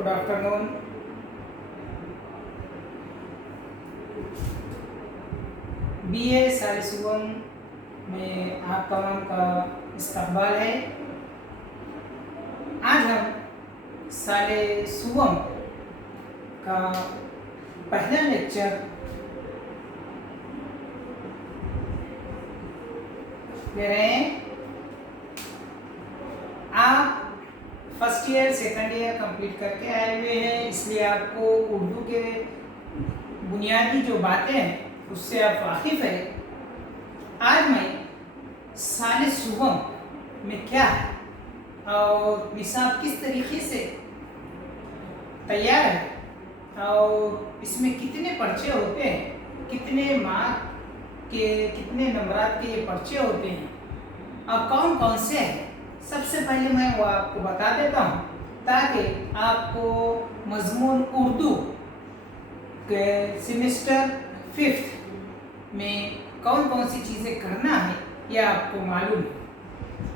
Good afternoon. BA साले सुगम में आप तमाम का इस्तकबाल है। आज हम साले सुगम का पहला लेक्चर ले रहे हैं। आप first year second year complete करके आए हुए हैं, इसलिए आपको उर्दू के बुनियादी जो बातें हैं उससे आप वाकिफ़ है। आज मैं साले सुगम में क्या है और निसाब किस तरीके से तैयार है और इसमें कितने पर्चे होते हैं, कितने मार्क के कितने नंबरात के ये पर्चे होते हैं और कौन कौन से हैं, सबसे पहले मैं वो आपको बता देता हूँ ताकि आपको मजमून उर्दू के सेमेस्टर 5th में कौन कौन सी चीज़ें करना है यह आपको मालूम है।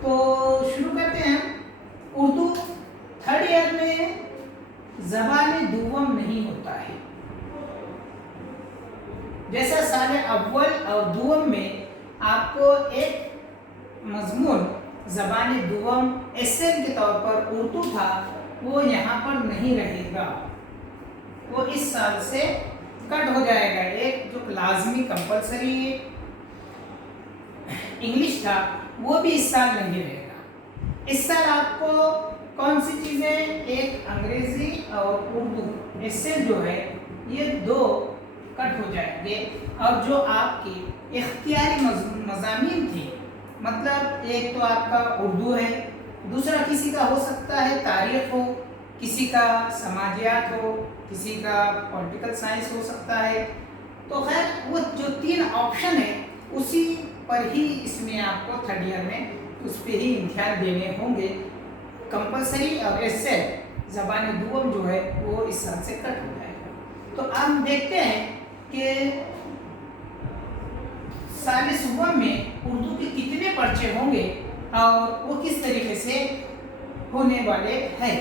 तो शुरू करते हैं। उर्दू थर्ड ईयर में ज़बान दुव्वम नहीं होता है। जैसा साले अव्वल और दुव्वम में आपको एक मजमून ज़बान दुव्वम एसएम के तौर पर उर्दू था, वो यहाँ पर नहीं रहेगा, वो इस साल से कट हो जाएगा। एक जो लाजमी कंपलसरी इंग्लिश था वो भी इस साल नहीं रहेगा। इस साल आपको कौन सी चीज़ें, एक अंग्रेज़ी और उर्दू इससे जो है ये दो कट हो जाएंगे और जो आपकी इख्तियारी मज़ामीन थी, मतलब एक तो आपका उर्दू है, दूसरा किसी का हो सकता है तारीख़ हो, किसी का समाजियात हो, किसी का पॉलिटिकल साइंस हो सकता है। तो खैर वो जो 3 ऑप्शन है उसी पर ही इसमें आपको थर्ड ईयर में उस पर ही इम्तिहान देने होंगे। कंपलसरी और एसे ज़बान दुव्वम जो है वो इस साल से कट हो जाएगा। तो हम देखते हैं कि साले सुगम में उर्दू के कितने पर्चे होंगे और वो किस तरीके से होने वाले हैं।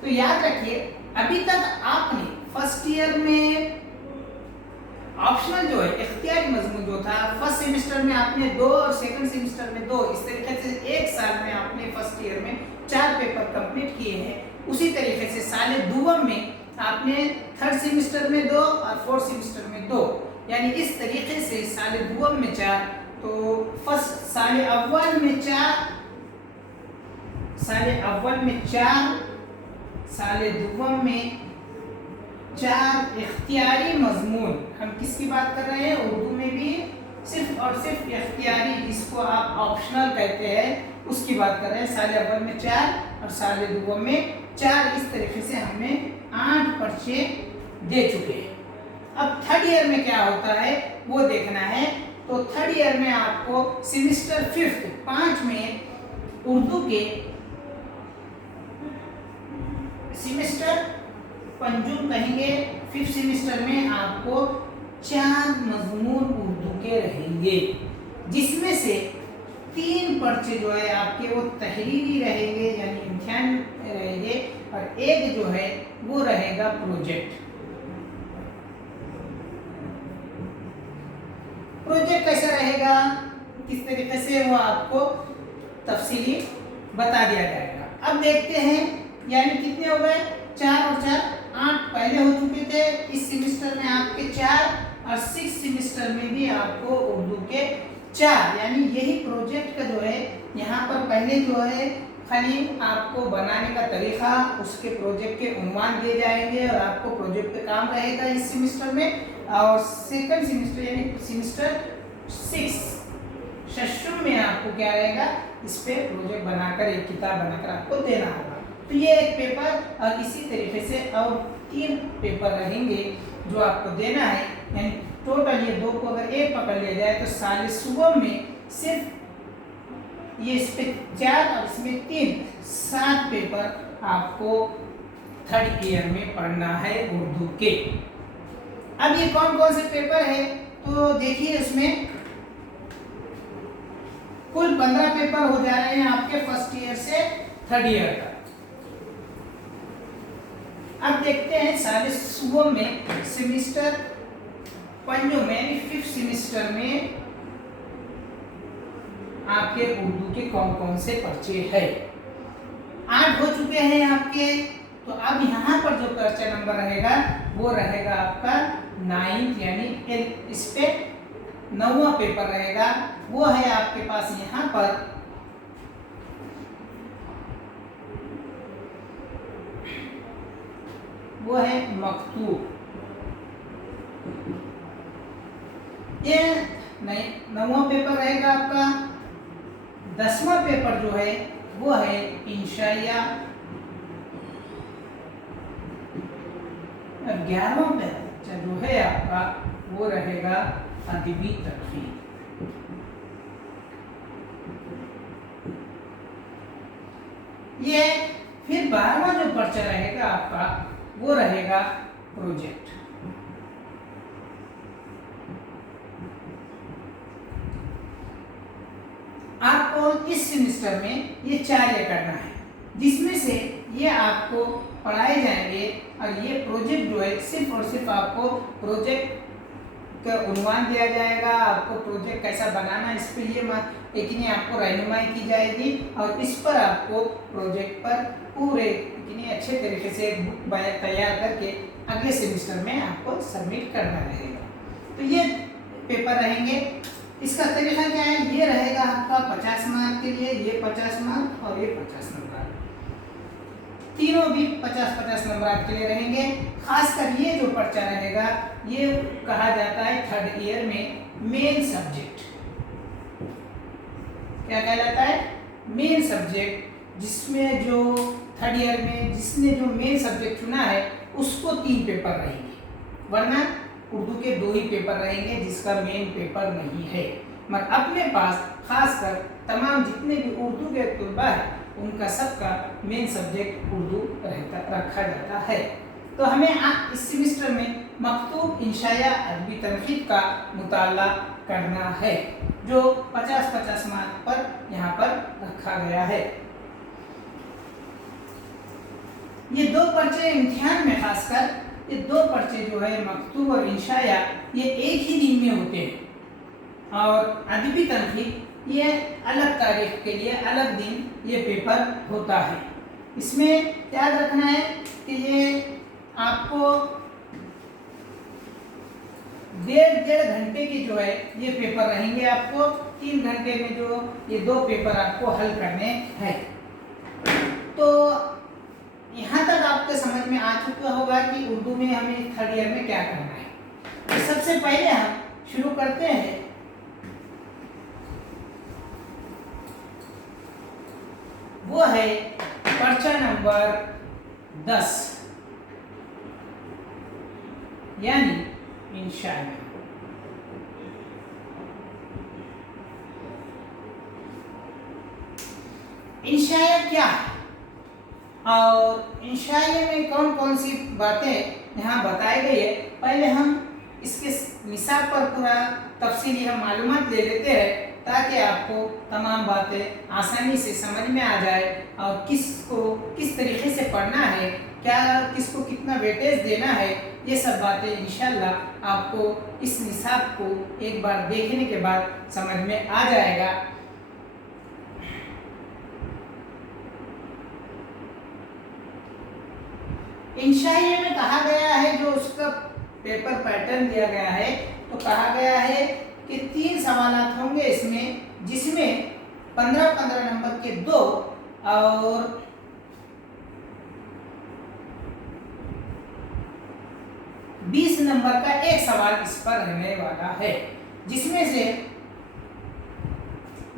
तो याद रखिए, अभी तक आपने फर्स्ट ईयर में ऑप्शनल जो है इख्तियारी मजमून जो था, फर्स्ट सेमेस्टर में आपने 2 और सेकंड सेमेस्टर में 2, इस तरीके से एक साल में आपने फर्स्ट ईयर में 4 पेपर कंप्लीट किए हैं। उसी तरीके से साले दुव्वम में आपने थर्ड सेमेस्टर में 2 और फोर्थ सेमेस्टर में 2, यानी इस तरीके से साले दुव्वम में 4, तो फर्स्ट साले अव्वल में 4, साले अव्वल में 4, साले दुव्वम में 4 इख्तियारी मजमून। हम किसकी बात कर रहे हैं? उर्दू में भी सिर्फ और सिर्फ इख्तियारी, जिसको आप ऑप्शनल कहते हैं, उसकी बात कर रहे हैं। साले अव्वल में 4 और साले दुव्वम में 4, इस तरीके से हमने 8 पर्चे दे चुके हैं। अब थर्ड ईयर में क्या होता है वो देखना है। तो थर्ड ईयर में आपको सेमेस्टर 5 में उर्दू के सेमेस्टर पंजुम कहेंगे। 5th सेमेस्टर में आपको 4 मजमून उर्दू के रहेंगे, जिसमें से 3 पर्चे जो है आपके वो तहरीरी रहेंगे, यानी इम्तिहान रहेंगे, और एक जो है वो रहेगा प्रोजेक्ट। प्रोजेक्ट कैसा रहेगा, किस तरीके से, वो आपको तफसीली बता दिया जाएगा। अब देखते हैं, यानी कितने हो गए, 4 और 4 8 पहले हो चुके थे। इस सेमेस्टर में आपके 4 और 6 सेमेस्टर में भी आपको उर्दू के 4, यानी यही प्रोजेक्ट का जो है यहाँ पर पहले जो है खाली आपको बनाने का तरीका, उसके प्रोजेक्ट के उन्वान दिए जाएंगे और आपको प्रोजेक्ट पे काम रहेगा इस सेमेस्टर में। और सेकंड सेमेस्टर यानी सेमेस्टर 6 शशुम में आपको क्या रहेगा, इस पे प्रोजेक्ट बनाकर एक किताब बनाकर आपको देना होगा। तो ये एक पेपर, और इसी तरीके से और 3 पेपर रहेंगे जो आपको देना है, यानी टोटल ये 2 को अगर 1 पकड़ लिया जाए तो साले सुगम में सिर्फ ये इस पे 4 और इसमें 3, 7 पेपर आपको थर्ड ईयर में पढ़ना है उर्दू के। अब ये कौन कौन से पेपर है तो देखिए, इसमें कुल 15 पेपर हो जा रहे हैं आपके फर्स्ट ईयर से थर्ड ईयर तक। अब देखते हैं सालिसवों में सेमिस्टर पंजों में 5th सेमिस्टर में आपके उर्दू के कौन कौन से पर्चे हैं। 8 हो चुके हैं आपके। तो अब यहाँ पर जो पर्चा नंबर रहेगा वो रहेगा आपका 9th यानी इस पे 9वां पेपर रहेगा। वो है आपके पास यहाँ पर वो है मकतूब। ये 9वां पेपर रहेगा आपका। 10वां पेपर जो है वो है इंशाइया। 11वां पेपर जो है आपका वो रहेगा अदबी तनकीद। ये फिर 12वां जो पर्चा रहेगा आपका वो रहेगा प्रोजेक्ट। आपको इस सेमेस्टर में ये 4 करना है, जिसमें से ये आपको पढ़ाए जाएंगे। और ये प्रोजेक्ट जो है सिर्फ और सिर्फ आपको प्रोजेक्ट का उन्वान दिया जाएगा, आपको प्रोजेक्ट कैसा बनाना है इस पर ये इतनी आपको रहनुमाई की जाएगी। और इस पर आपको प्रोजेक्ट पर पूरे इतने अच्छे तरीके से बुक तैयार करके अगले सेमेस्टर में आपको सबमिट करना रहेगा। तो ये पेपर रहेंगे। इसका तरीका क्या है, ये रहेगा आपका 50 मार्क के लिए, ये 50 मार्क और ये 50 नंबर, तीनों भी 50-50 नंबर के लिए रहेंगे। खासकर ये जो पर्चा रहेगा ये कहा जाता है 3rd ईयर में मेन सब्जेक्ट। क्या कहलाता है, मेन सब्जेक्ट, जिसमें जो 3rd ईयर में जिसने जो मेन सब्जेक्ट चुना है उसको 3 पेपर रहेंगे, वरना उर्दू के 2 ही पेपर रहेंगे जिसका मेन पेपर नहीं है। मगर अपने पास खासकर तमाम जितने भी उर्दू के तलबा है उनका सबका मेन सब्जेक्ट उर्दू रखा जाता है। तो हमें इस सेमेस्टर में मकतूब, इंशाया, अदबी तनकीद का मुताला करना है, जो 50-50 मार्क पर यहाँ पर रखा गया है। ये 2 पर्चे इम्तिहान में, खासकर ये 2 पर्चे जो है मकतूब और इंशाया, ये एक ही दिन में होते हैं। और अदबी तनकीद ये अलग तारीख के लिए अलग दिन ये पेपर होता है। इसमें याद रखना है कि ये आपको 1.5 घंटे की जो है ये पेपर रहेंगे। आपको 3 घंटे में जो ये 2 पेपर आपको हल करने हैं। तो यहाँ तक आपके समझ में आ चुका होगा कि उर्दू में हमें 3rd ईयर में क्या करना है। तो सबसे पहले हम शुरू करते हैं वो है पर्चा नंबर 10 यानी इंशाया। इंशाया क्या है और इंशाया में कौन कौन सी बातें यहाँ बताई गई है, पहले हम इसके निसाब पर पूरा तफसीली हम मालूमात ले लेते हैं, ताकि आपको तमाम बातें आसानी से समझ में आ जाए और किसको किस तरीके से पढ़ना है, क्या किसको कितना वेटेज देना है, ये सब बातें इंशाल्लाह आपको इस निसाब को एक बार देखने के बाद समझ में आ जाएगा। इंशाइया में कहा गया है, जो उसका पेपर पैटर्न दिया गया है, तो कहा गया है कि 3 सवालात होंगे इसमें, जिसमें 15-15 नंबर के 2 और 20 नंबर का 1 सवाल इस पर रहने वाला है। जिसमें से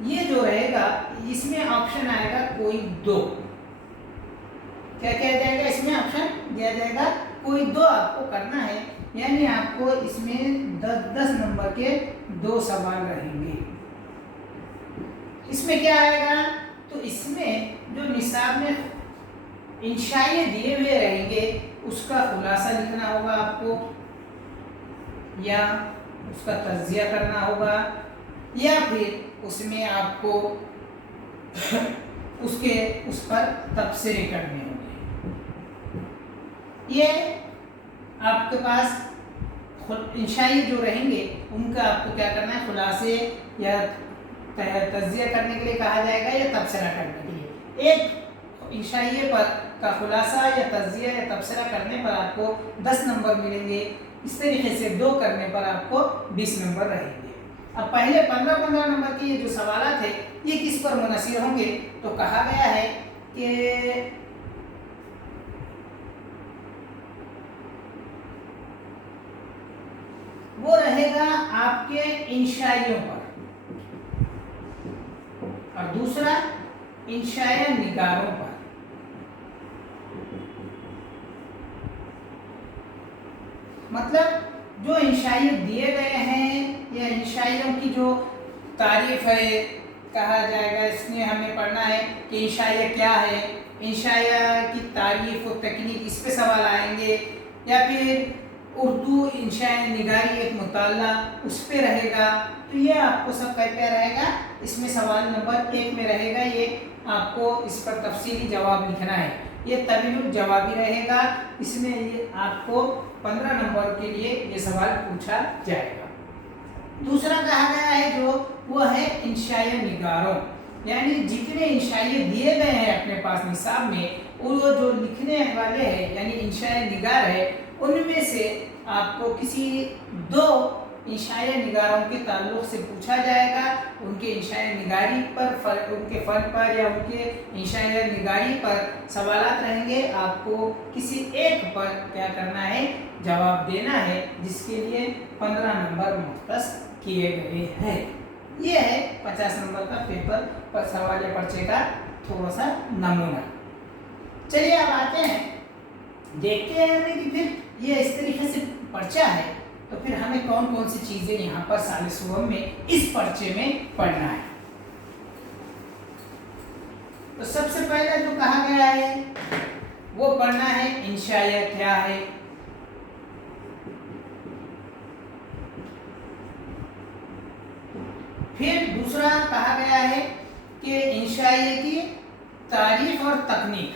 ये जो रहेगा इसमें ऑप्शन आएगा कोई 2। क्या क्या जाएगा इसमें ऑप्शन दिया जाएगा, कोई 2 आपको करना है, यानी आपको इसमें 10-10 नंबर के 2 सवाल रहेंगे। इसमें क्या आएगा, तो इसमें जो निसाब में इंशाइए दिए हुए रहेंगे उसका खुलासा लिखना होगा आपको, या उसका तज्जिया करना होगा, या फिर उसमें आपको उस पर तबसरे करने होंगे। ये आपके पास इंशाई जो रहेंगे उनका आपको क्या करना है, खुलासे या तज्जिया करने के लिए कहा जाएगा या तबसरा करने के लिए। एक इंशाइये पर का खुलासा या तज्जिया या तबसरा करने पर आपको 10 नंबर मिलेंगे। इस तरीके से 2 करने पर आपको 20 नंबर रहेंगे। अब पहले 15-15 नंबर के ये जो सवाल थे ये किस पर मुनहसर होंगे, तो कहा गया है कि वो रहेगा आपके इंशाइयों पर, और दूसरा इंशाया निगारों पर। मतलब जो इंशाइये दिए गए हैं या इंशाइयों की जो तारीफ है, कहा जाएगा इसमें हमें पढ़ना है कि इंशाइया क्या है, इंशाइया की तारीफ और तकनीक, इस पे सवाल आएंगे। या फिर उर्दू इंशाया निगारी एक मुताला, उस पे रहेगा। तो ये आपको सब क्या रहेगा, इसमें सवाल नंबर 1 में रहेगा। ये आपको इस पर तफसीली जवाब लिखना है। ये तवील जवाबी रहेगा, इसमें ये आपको 15 नंबर के लिए ये सवाल पूछा जाएगा। दूसरा कहा गया है जो वो है इंशाया निगारों, यानी जितने इंशाइये दिए गए हैं अपने पास निसाब में, वो जो लिखने वाले हैं यानी इंशाया निगार है, उनमें से आपको किसी 2 इंशाया निगारों के ताल्लुक से पूछा जाएगा। उनके इंशाया निगारी पर, उनके फ़न पर या उनके इंशाया निगारी पर सवालात रहेंगे। आपको किसी एक पर क्या करना है, जवाब देना है, जिसके लिए 15 नंबर मुख्तस किए गए हैं। ये है 50 नंबर का पेपर पर सवाल या पर्चे का थोड़ा सा नमूना। चलिए अब आते हैं, देखते हैं कि फिर ये इस तरीके से पर्चा है, तो फिर हमें कौन कौन सी चीज़ें यहाँ पर साले सुबह में इस पर्चे में पढ़ना है। तो सबसे पहले जो कहा गया है वो पढ़ना है इंशाया क्या है। फिर दूसरा कहा गया है कि इंशाये की तारीफ और तकनीक,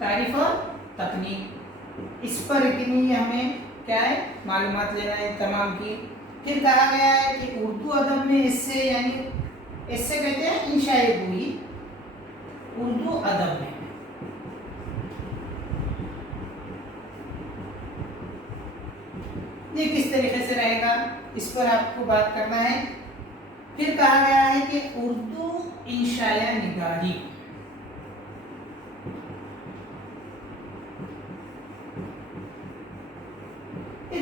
तारीफ और तकनीक, इस पर इतनी हमें क्या है मालूमात लेना है तमाम की। फिर कहा गया है कि उर्दू अदब में इससे, यानी इससे कहते हैं इंशाए गोई उर्दू अदब में। ये किस तरीके से रहेगा, इस पर आपको बात करना है। फिर कहा गया है कि उर्दू इंशाया निगारी,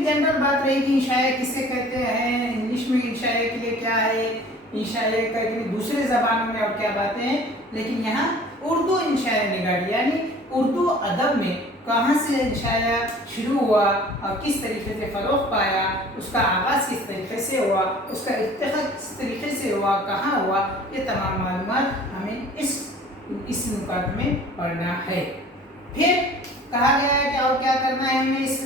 जनरल बात रहेगी इंशाया किसे कहते हैं, इंग्लिश में इंशाया के लिए क्या है, इंशाया का लिए दूसरे जबानों में और क्या बातें हैं। लेकिन यहाँ उर्दू इंशाया निगारी यानी उर्दू अदब में कहाँ से इंशाया शुरू हुआ और किस तरीके से फरोग पाया, उसका आगाज़ किस तरीके से हुआ, उसका इत्तिखा किस तरीके से हुआ, कहाँ हुआ, ये तमाम मालूमात हमें इस नुकात में पढ़ना है। फिर कहा गया है कि और क्या करना है हमें इस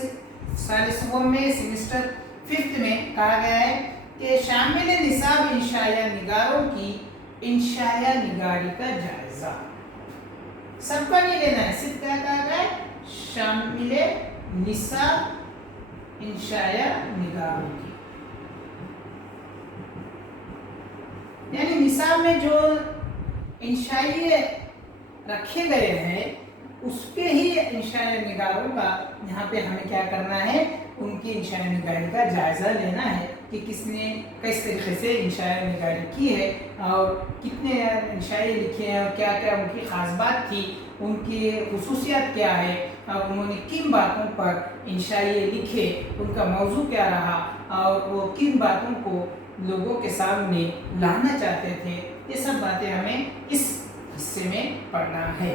साल सुबह में सेमेस्टर 5 में कहा गया है कि शामिल निसाब इंशाया निगारों की इंशाया निगारी का जायजा। सबका नहीं लेना है, सिर्फ क्या कहा गया है, शामिल निसाब इंशाया निगारों की, यानी निसाब में जो इंशाइये रखे गए हैं उस पे ही इंशाया निगारों का यहाँ पे हमें क्या करना है, उनकी इंशाया निगारी का जायज़ा लेना है कि किसने किस तरीके से इंशाया निगारी की है और कितने इंशाए लिखे हैं और क्या क्या उनकी ख़ास बात थी, उनकी खुसूसियात क्या है और उन्होंने किन बातों पर इंशाए लिखे, उनका मौजू क्या रहा और वो किन बातों को लोगों के सामने लाना चाहते थे। ये सब बातें हमें इस हिस्से में पढ़ना है।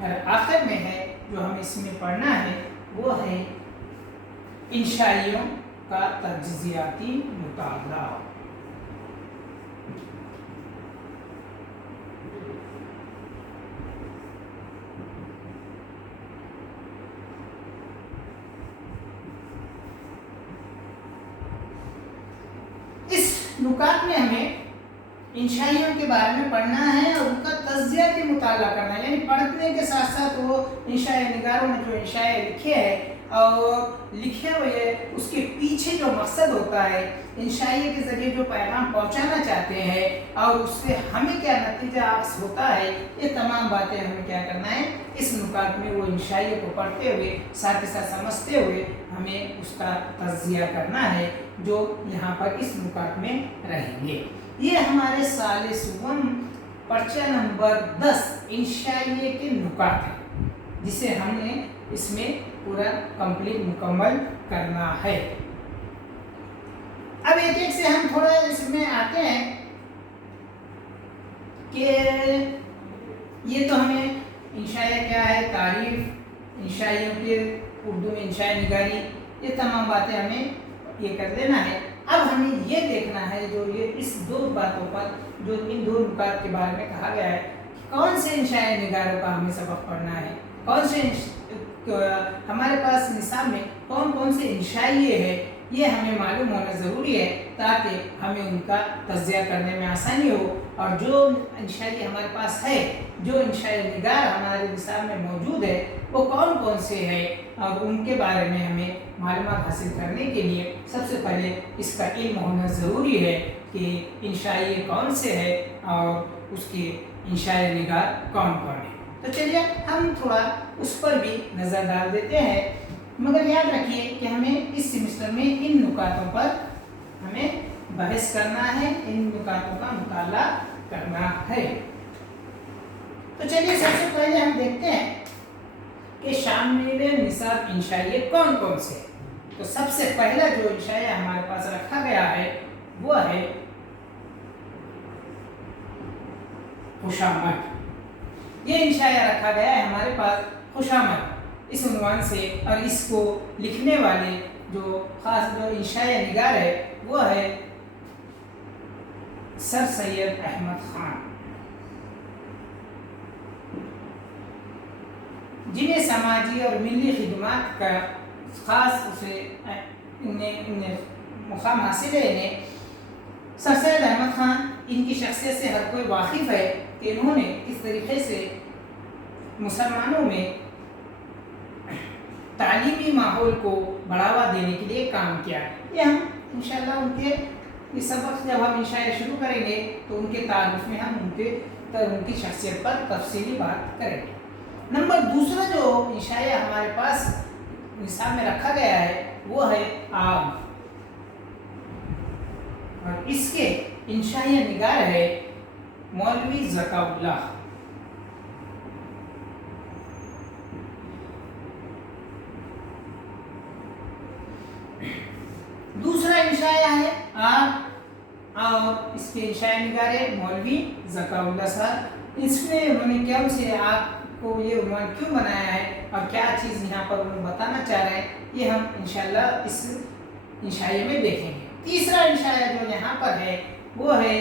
और आखिर में है जो हमें इसमें पढ़ना है वो है इंशाइयों का तज्ज़ियाती मुताला। इस नुकात में हमें इंशाइयों के बारे में पढ़ना है और उनका तज्जियाती मुताला करना है, यानी पढ़ने के साथ साथ वो इंशाए निगारों ने जो इंशाए लिखे हैं और लिखे हुए उसके पीछे जो मकसद होता है, इंशाइए के ज़रिए जो पैगाम पहुंचाना चाहते हैं और उससे हमें क्या नतीजा हासिल होता है, ये तमाम बातें हमें क्या करना है, इस नुकात में वो इंशाइए को पढ़ते हुए साथ ही साथ समझते हुए हमें उसका तज्जिया करना है, जो यहाँ पर इस नुकात में रहेंगे। ये हमारे साले सुवम पर्चा नंबर 10 इंशाइए के नुकात है, जिसे हमने इसमें पूरा कंप्लीट मुकम्मल करना है। अब एक एक से हम थोड़ा इसमें आते हैं कि ये तो हमें इंशाइया क्या है, तारीफ, इंशाइयों के उर्दू में इंशाई निगारी, ये तमाम बातें हमें ये कर लेना है। अब हमें ये देखना है जो ये इस दो बातों पर, जो इन दो नुकात के बारे में कहा गया है, कौन से इंशाई निगारों का हमें सबक पढ़ना है, कौन से हमारे पास निसाब में कौन कौन से इंशाइये है, ये हमें मालूम होना ज़रूरी है ताकि हमें उनका तज्जिया करने में आसानी हो। और जो इंशाइये हमारे पास है, जो इंशाई निगार हमारे निसाब में मौजूद है, वो कौन कौन से है और उनके बारे में हमें मालूमात हासिल करने के लिए सबसे पहले इसका इल्म होना ज़रूरी है कि इंशाइये कौन से है और उसके इंशाई निगार कौन कौन है। तो चलिए हम थोड़ा उस पर भी नज़र डाल देते हैं, मगर याद रखिए कि हमें इस सेमेस्टर में इन नुकातों पर हमें बहस करना है, इन नुकातों का मुताला करना है। तो चलिए सबसे पहले हम देखते हैं कि शामिल निसाब इंशाइये कौन कौन से। तो सबसे पहला जो इंशाइया हमारे पास रखा गया है वो है खुशामद। ये इंशाइया रखा गया है हमारे पास खुशामद इस उन्वान से, और इसको लिखने वाले जो खास जो इंशाइया निगार है वो है सर सैयद अहमद खान, जिन्हें समाजी और मिली खिदमत का खास उसे इन्हें मुकाम हासिल है। इन्हें सर सैयद अहमद खान, इनकी शख्सियत से हर कोई वाकिफ़ है कि इन्होंने किस तरीके से मुसलमानों में तालीमी माहौल को बढ़ावा देने के लिए काम किया। ये हम इंशाअल्लाह उनके ये सबक जब हम इंशाअल्लाह शुरू करेंगे तो उनके तारुफ में हम उनकी शख्सियत पर तफसीली बात करेंगे। नंबर दूसरा जो इंशाअल्लाह हमारे पास निसाब में रखा गया है वो है आग, और इसके इंशाइया निगार है मौलवी ज़काउल्लाह। दूसरा इंशाइया है आग और इसके इंशाइया निगार है मौलवी ज़काउल्लाह साहब। इसमें उन्होंने क्या से आग को ये उन्होंने क्यों बनाया है और क्या चीज़ यहाँ पर उन्होंने बताना चाह रहे हैं, ये हम इंशाअल्लाह इस इंशाइया में देखेंगे। तीसरा इंशाइया जो यहाँ पर है वो है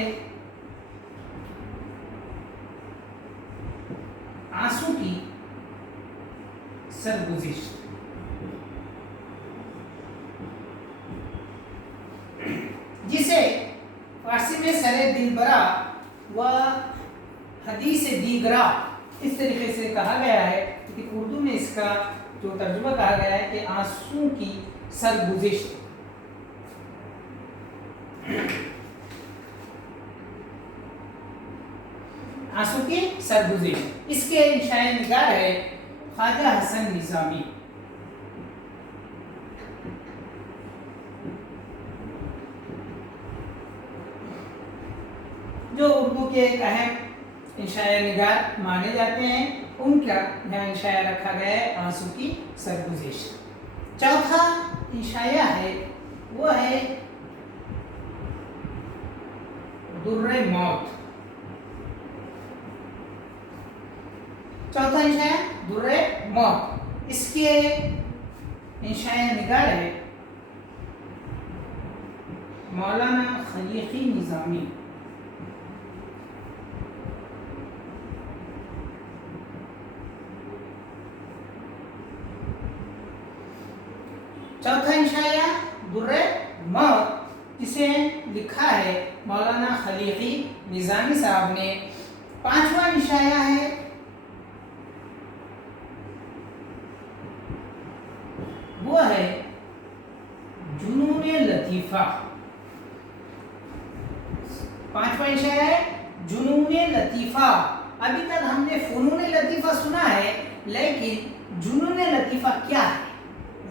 आंसू की सरगुज़िश। जिसे फारसी में सरे दिलबरा व हदीस दीगरा इस तरीके से कहा गया है, कि उर्दू में इसका जो तर्जुमा कहा गया है कि आंसू की सरगुज़िश। आंसू की सरगुज़िश, इसके इंशाए निगार है ख्वाजा हसन निज़ामी। जो उर्दू के एक अहम इंशाया निगार माने जाते हैं, उनका यहाँ इंशाया रखा गया है आंसू की सरगुज़िश। चौथा इंशाया है वो है दुर्रे मौत। चौथा इंशाया दुर्रे मौत, इसके इंशाया निगार है मौलाना खलीक़ी निज़ामी। चौथा इंशाया दुर्रे मौत, जिसे लिखा है मौलाना खलीकी निज़ामी साहब ने। 5वां इंशाया है वो है जुनून लतीफ़ा। 5वां इंशाया है जुनून लतीफ़ा। अभी तक हमने फ़ुनून लतीफ़ा सुना है, लेकिन जुनून लतीफ़ा क्या है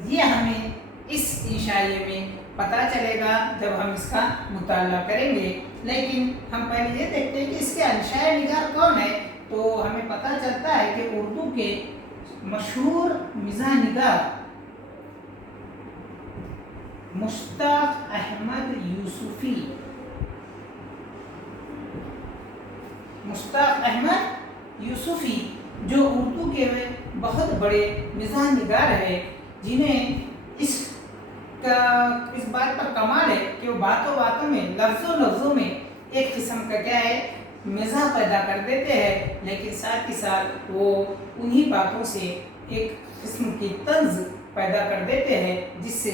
ये हमें इस इंशाये में पता चलेगा जब हम इसका मुताला करेंगे। लेकिन हम पहले ये देखते हैं कि इसके अंशाए निगार कौन है। तो हमें पता चलता है कि उर्दू के मशहूर मिज़ाह निगार मुश्ताक अहमद यूसुफी, मुश्ताक अहमद यूसुफी जो उर्दू के बहुत बड़े मिज़ाह निगार है, जिन्हें इस बात पर कमाल है कि वो बातों बातों में लफ्ज़ों में एक किस्म का क्या है मिज़ाह पैदा कर देते हैं, लेकिन साथ ही साथ वो उन्हीं बातों से एक किस्म की तंज़ पैदा कर देते हैं, जिससे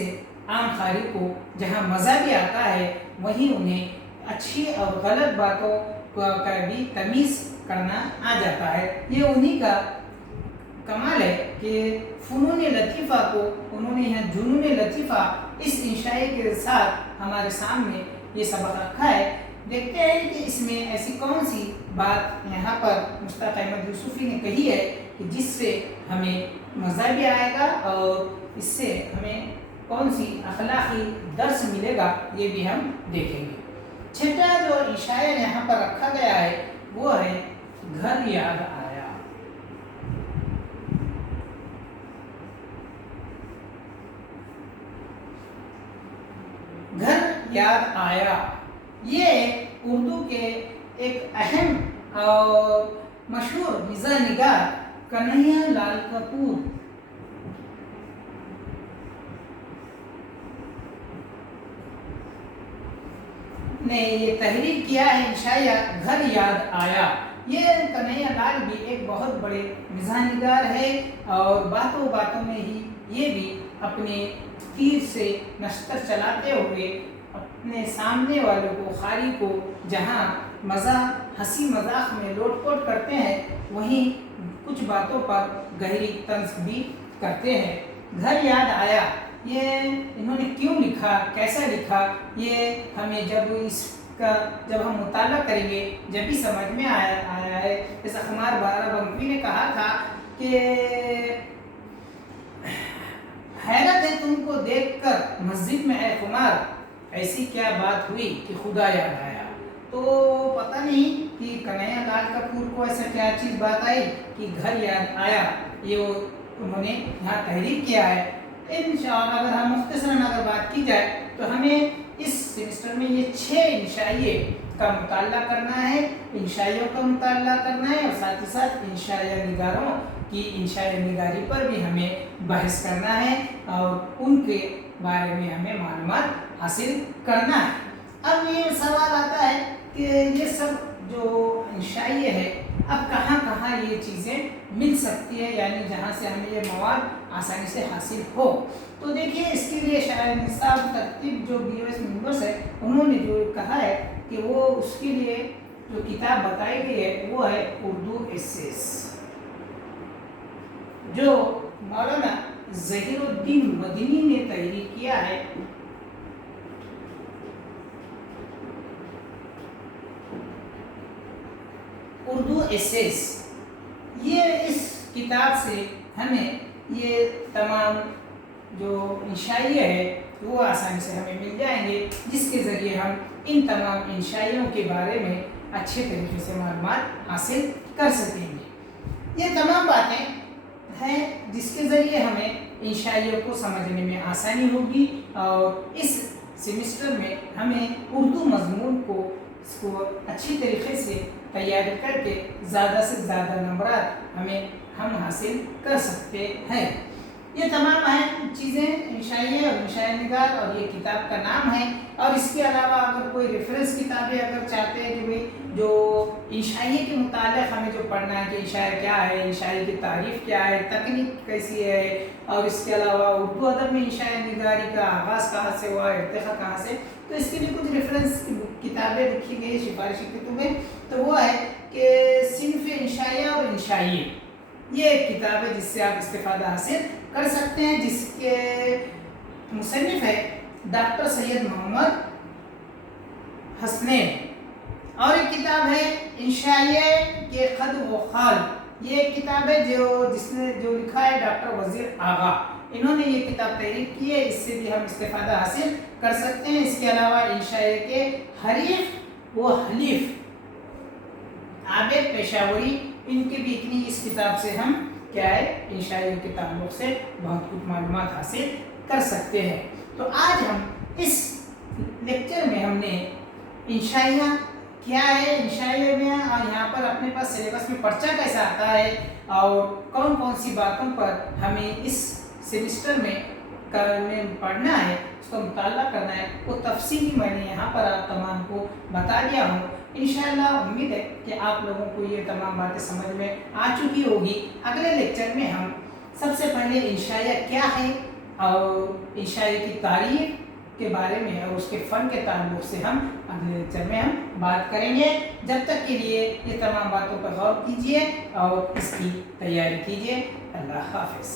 आम खारी को जहाँ मज़ा भी आता है वहीं उन्हें अच्छी और गलत बातों का भी तमीज़ करना आ जाता है। ये उन्हीं का कमाल है कि फ़ुनून लतीफ़ा को उन्होंने यहाँ जुनून लतीफ़ा इस इंशाए के साथ हमारे सामने ये सबक रखा है। देखते हैं कि इसमें ऐसी कौन सी बात यहाँ पर मुश्ताक अहमद यूसुफी ने कही है कि जिससे हमें मज़ा भी आएगा और इससे हमें कौन सी अखलाकी दर्स मिलेगा ये भी हम देखेंगे। छठा जो इंशाया यहाँ पर रखा गया है वो है घर याद आया। घर याद आया ये उर्दू के एक अहम और मशहूर मिज़ाह निगार कन्हैया लाल कपूर ने ये तहरीर किया है इंशाया घर याद आया। ये कन्हैया लाल भी एक बहुत बड़े मिज़ाह निगार है और बातों बातों में ही ये भी अपने तीर से नश्तर चलाते हुए अपने सामने वालों को खारी को जहाँ मज़ा हंसी मजाक में लोटपोट करते हैं वहीं कुछ बातों पर गहरी तंज भी करते हैं। घर याद आया ये इन्होंने क्यों लिखा, कैसा लिखा, ये हमें जब हम मुताला करेंगे जब भी समझ में आया है। जैसा खुमार बाराबंकी ने कहा था कि हैरत है तुमको देखकर मस्जिद में है खुमार, ऐसी क्या बात हुई कि खुदा याद आया। तो पता नहीं कि कन्हैया लाल कपूर को ऐसा क्या चीज़ बात आई कि घर याद आया, ये उन्होंने यहाँ तहरीर किया है। इंशाअल्लाह अगर हम मुख्तसरन अगर बात की जाए तो हमें इस सेमेस्टर में ये 6 इंशाइए का मुताला करना है, इंशाइयों का मुताला करना है और साथ ही साथ इंशाया निगारों की इंशाया निगारी पर भी हमें बहस करना है और उनके बारे में हमें मालूमात हासिल करना है। अब ये सवाल आता है कि ये सब जो इंशाइए है अब कहाँ कहाँ ये चीज़ें मिल सकती है, यानी जहाँ से हमें ये मवाद आसानी से हासिल हो। तो देखिए इसके लिए शायद निसाब तरतीब जो BOS मेंबर्स है उन्होंने जो कहा है कि वो उसके लिए जो किताब बताई गई है वो है उर्दू एसेस, जो मौलाना ज़हीरुद्दीन मदनी ने तहरीर किया है। उर्दू एसेस ये इस किताब से हमें ये तमाम जो इंशाइए है वो आसानी से हमें मिल जाएंगे, जिसके ज़रिए हम इन तमाम इंशाइयों के बारे में अच्छे तरीके से मालूमात हासिल कर सकेंगे। ये तमाम बातें हैं जिसके ज़रिए हमें इंशाइयों को समझने में आसानी होगी और इस सेमेस्टर में हमें उर्दू मज़मून को इसको अच्छी तरीके से तैयारी करके ज़्यादा से ज़्यादा नंबरात हम हासिल कर सकते हैं। ये तमाम अहम चीज़ें इंशाइए और इंशाया निगार और ये किताब का नाम है। और इसके अलावा अगर कोई रेफरेंस किताबें अगर चाहते हैं कि भाई जो इंशाइये के मुतालिक हमें जो पढ़ना है कि इंशाइया क्या है, इंशाइये की तारीफ़ क्या है, तकनीक कैसी है, और इसके अलावा उर्दू अदब में इंशाइया निगारी का आगाज़ कहाँ से हुआ, इर्तिक़ा कहाँ से, तो इसके लिए कुछ रेफरेंस किताबें लिखी गई सिफारिशी किताबें। तो वो है कि सिन्फ़ इंशाइया और इंशाइये, ये एक किताब है जिससे आप इस्तिफ़ादा हासिल कर सकते हैं, जिसके मुसन्निफ़ है डॉक्टर सैयद मोहम्मद हसनैन। और एक किताब है इंशाइये के ख़द व ख़ाल, ये एक किताब है जो लिखा है डॉक्टर वज़ीर आगा, इन्होंने ये किताब तहरीर की है, इससे भी हम इस्तिफ़ादा हासिल कर सकते हैं। इसके अलावा इंशाइये के हरीफ व हलीफ आबिद पेशावरी, इनकी भी इतनी इस किताब से हम क्या है इंशाइये के ताल्लुक़ से बहुत कुछ मालूमात हासिल कर सकते हैं। तो आज हम इस लेक्चर में हमने इंशाइया क्या है, इंशाइये में और यहाँ पर अपने पास सिलेबस में पर्चा कैसा आता है और कौन कौन सी बातों पर हमें इस सेमिस्टर में पढ़ना है, उसका मुताला करना है, वो तफसीली मैंने यहाँ पर आप तमाम को बता दिया हूँ। इंशाअल्लाह उम्मीद है कि आप लोगों को ये तमाम बातें समझ में आ चुकी होगी। अगले लेक्चर में हम सबसे पहले इंशाइया क्या है और इंशाइये की तारीफ़ के बारे में और उसके फ़न के ताल्लुक़ से हम अगले लेक्चर में हम बात करेंगे। जब तक के लिए ये तमाम बातों पर गौर कीजिए और इसकी तैयारी कीजिए। अल्लाह हाफ़िज़।